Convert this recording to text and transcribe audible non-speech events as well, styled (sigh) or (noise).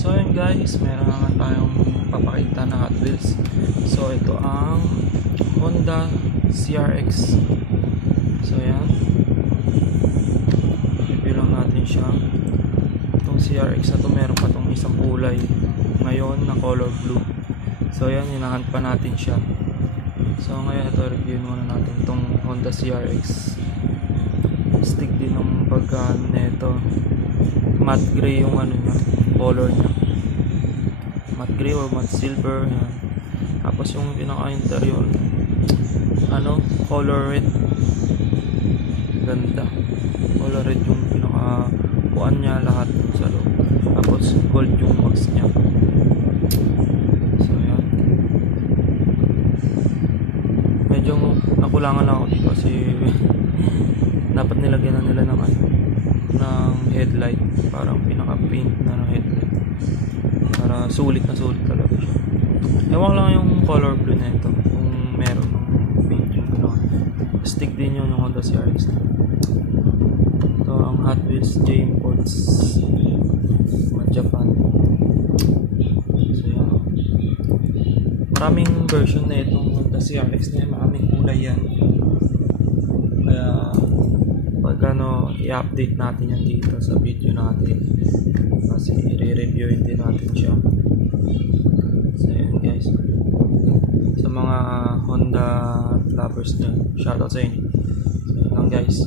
So yun guys, meron naman tayong papakita na Hot Wheels. So ito ang Honda CRX. So yan. Review lang natin siya. Itong CRX na to meron pa tong isang kulay. Ngayon na color blue. So yan, hinahunt pa natin siya. So ngayon ito review muna natin itong Honda CRX. Stick din ng pagkaan nito. Matte gray yung ano niya, color niya. Matte gray or matte silver. Yan. Tapos yung pinaka-interior, ano, color red. Ganda. Color red yung pinaka puan niya lahat sa loob. Tapos gold yung box niya. So yan. Medyo nakulangan lang ako dito kasi (laughs) dapat nilagyan na nila ng ano headlight. Parang pinaka pink na ng headlight. Para sulit na sulit talaga siya. Ewan lang yung color blue na ito. Kung meron ng pink yung ano stick din yun ng Honda CRX ito ang Hot Wheels J Imports Japan. So yan maraming version na itong Honda CRX na yan. maraming kulay yan pag ano i-update natin yan dito sa video natin. Kasi i-reviewin din natin siya. So yan guys. Sa mga Honda lovers dyan shoutout sa inyo. So yun lang guys